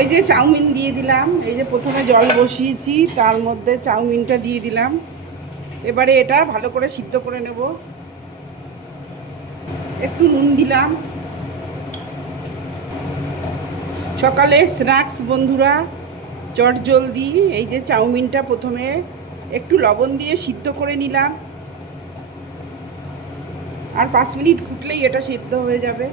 এই যে চাউমিন দিয়ে দিলাম, এই যে প্রথমে জল বসিয়েছি, তার মধ্যে চাউমিনটা দিয়ে দিলাম। এবারে এটা ভালো করে সিদ্ধ করে নেব। একটু নুন দিলাম। সকালে স্ন্যাক্স, বন্ধুরা, চট জলদি, এই যে চাউমিনটা প্রথমে একটু লবণ দিয়ে সিদ্ধ করে নিলাম। আর পাঁচ মিনিট ফুটলেই এটা সিদ্ধ হয়ে যাবে।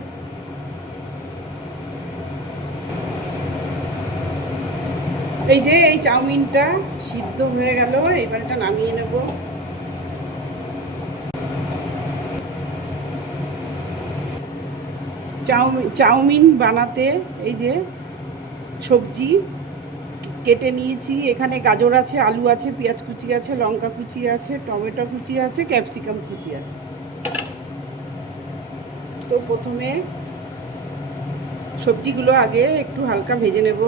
এই যে এই চাউমিনটা সিদ্ধ হয়ে গেল, এবার এটা নামিয়ে নেব। চাউমিন চাউমিন বানাতে এই যে সবজি কেটে নিয়েছি। এখানে গাজর আছে, আলু আছে, পেঁয়াজ কুচি আছে, লঙ্কা কুচি আছে, টমেটো কুচি আছে, ক্যাপসিকাম কুচি আছে। তো প্রথমে সবজিগুলো আগে একটু হালকা ভেজে নেব।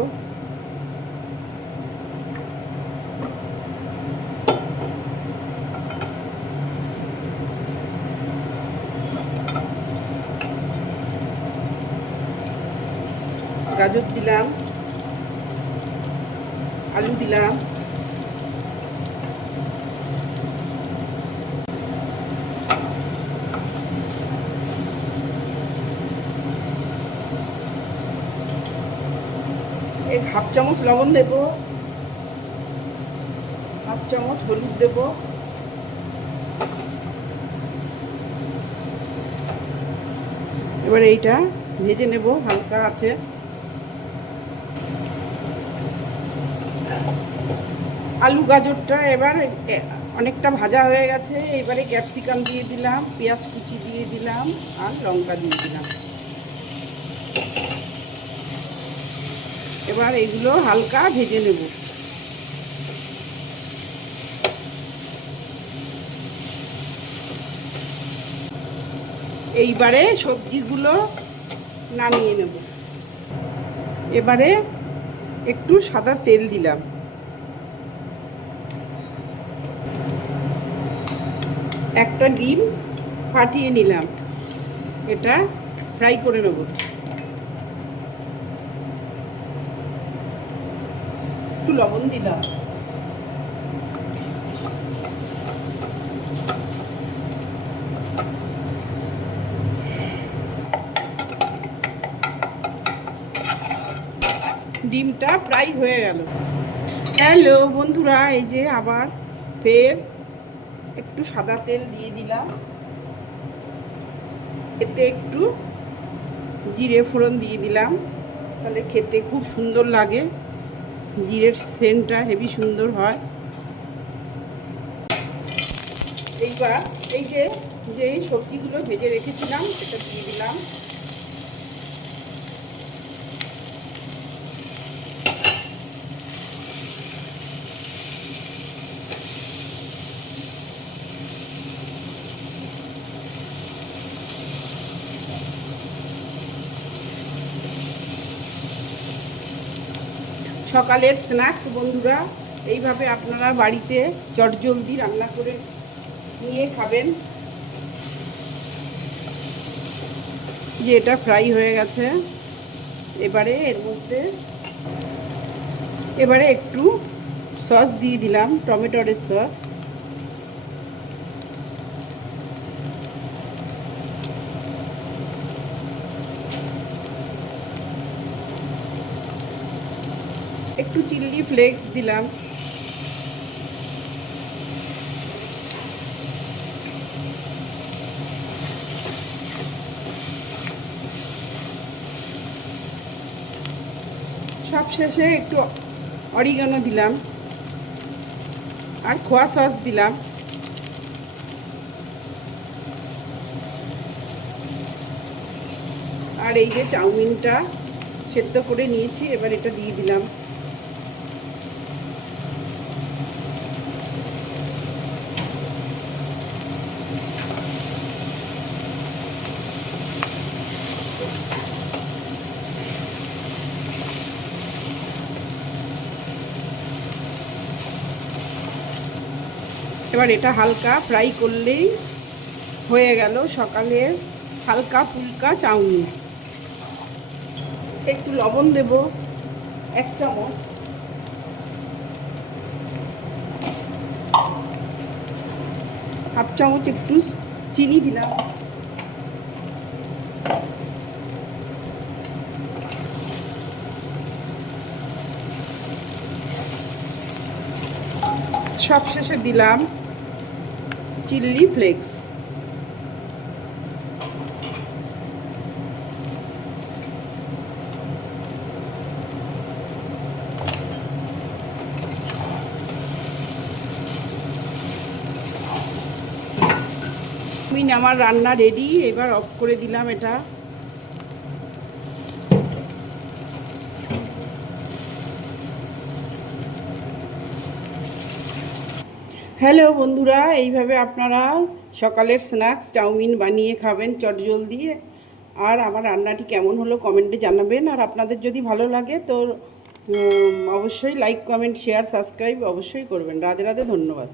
গাজর দিলাম, আলু দিলাম। এক হাফ চামচ লবণ দেব, হাফ চামচ হলুদ দেব। এবার এইটা ভেজে নেব, হালকা আছে। আলু গাজরটা এবার অনেকটা ভাজা হয়ে গেছে। এবারে ক্যাপসিকাম দিয়ে দিলাম, পেঁয়াজ কুচি দিয়ে দিলাম, আর লঙ্কা দিয়ে দিলাম। এবার এগুলো হালকা ভেজে নেব। এইবারে সবজিগুলো নামিয়ে নেব। এবারে একটু সাদা তেল দিলাম। একটা ডিম ফাটিয়ে নিলাম। এটা ফ্রাই করে নেব। একটু লবণ দিলাম। ডিমটা প্রায় হয়ে গেল। হ্যালো বন্ধুরা, এই যে আবার ফের একটু সাদা তেল দিয়ে দিলাম। এতে একটু জিরে ফোড়ন দিয়ে দিলাম। তাহলে খেতে খুব সুন্দর লাগে। জিরের সেন্টটা হেভি সুন্দর হয়। এইবার এই যে, যেই সবজিগুলো ভেজে রেখেছিলাম, সেটা দিয়ে দিলাম। সকালের স্ন্যাক্স, বন্ধুরা। এইভাবে আপনারা বাড়িতে চটজলদি রান্না করে নিয়ে খাবেন। যে এটা ফ্রাই হয়ে গেছে। এবারে এর মধ্যে এবারে একটু সস দিয়ে দিলাম, টমেটোর সস। একটু চিলি ফ্লেক্স দিলাম। সব শেষে একটু অরিগানো দিলাম। আর খোয়া সস দিলাম। আর এই যে চাউমিনটা সেদ্ধ করে নিয়েছি, এবার এটা দিয়ে দিলাম। এবার এটা হালকা ফ্রাই করলেই হয়ে গেল সকালের হালকা ফুলকা চাউমিন। একটু লবণ দেব, এক চামচ। হাফ চামচ একটু চিনি দিলাম। সব শেষে দিলাম চিল্লি ফ্লেক্স। আমার রান্না রেডি এবার অফ করে দিলাম এটা। হ্যালো বন্ধুরা, এইভাবে আপনারা সকালের স্ন্যাক্স, চাউমিন বানিয়ে খাবেন চটজলদি আর আমার রান্নাটি কেমন হলো কমেন্টে জানাবেন। আর আপনাদের যদি ভালো লাগে তো অবশ্যই লাইক কমেন্ট শেয়ার সাবস্ক্রাইব অবশ্যই করবেন। রাধে রাধে, ধন্যবাদ।